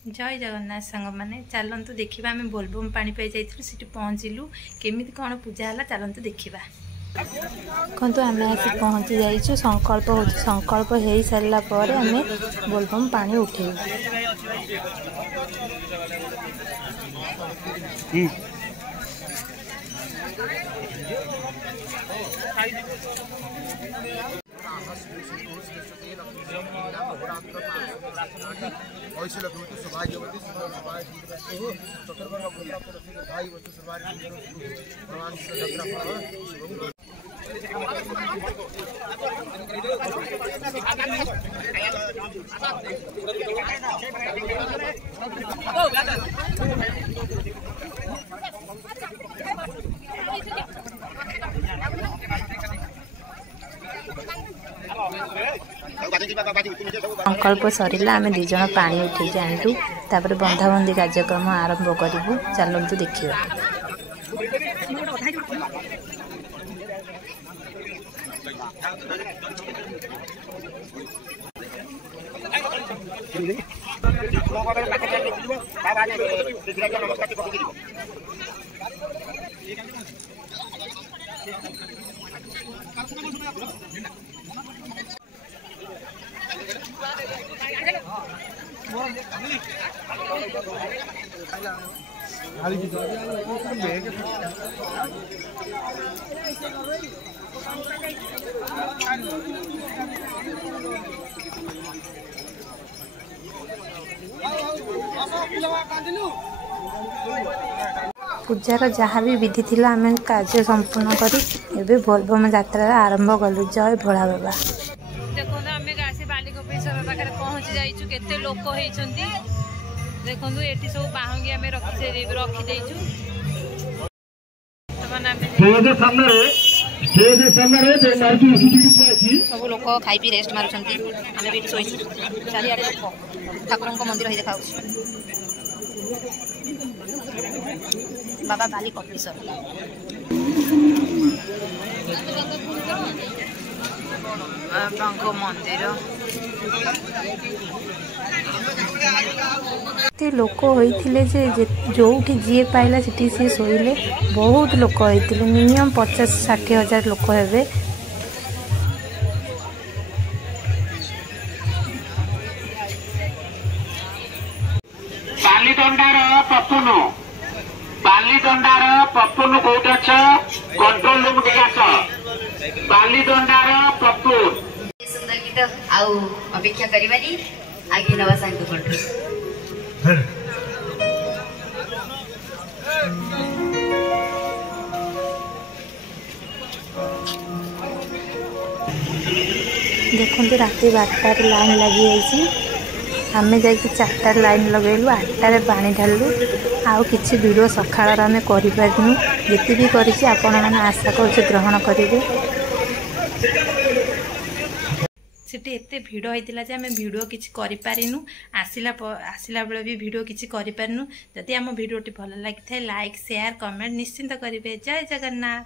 जय जगन्नाथ सांग मैंने चलतु देखा आम बोलबम पानी पाई जाइलु पहुँचलु केमी कौन पूजा है चलतु देखा देखो आम आसी पहुँची जाइए संकल्प हो संकल्प हो सारा पर आम बोलबम पानी उठे संकल्प सरला आम दीज पानी उठे जाणु तापर बंधाबंदी कार्यक्रम आरंभ करूँ चलतु देखा पूजार जहाँ भी विधि थी आम कार्य संपूर्ण करी बोलबम यात्रा आरंभ कलु। जय भोला बाबा। देखो आम आसी बालिकपेश्वर पाखे पहुँची जाइए केते लोक होती देखो ये सब बाहंगी आम रखीदेचु सब लोक खाई पी रेस्ट मारुंट आम भी शोचु चारिड़े लोक ठाकुर मंदिर ही देखा बाबा बालिकपेश्वर मंदिर लोक होते जो जी पाइला सी शोले बहुत लोक होते मिनिमम 50-60 हजार लोक हे बालीदंडार पपुन कौट अछ कंट्रोल रूम के आस बालीदंडार पपुन सुंदर गीत आउ अपेक्षा करिबानी आगे नवा सांग कंट्रोल देखते रात 12 लाइन लगी जाइए आम जा 4 लाइन लगेलु 8 पानी ढालु आउ किछि वीडियो सकाळ आम करूँ जिते भी करी आपण मैंने आशा कर ग्रहण करेंगे। सेठी एते भिड़ होता जे आम भिडियो किछि करि पारिनु आसिला बेले भी भिडियो किछि करि पारिनु। जदि आम भिडियोटी भल लगी लाइक शेयर कमेंट निश्चिंत करेंगे। जय जगन्नाथ।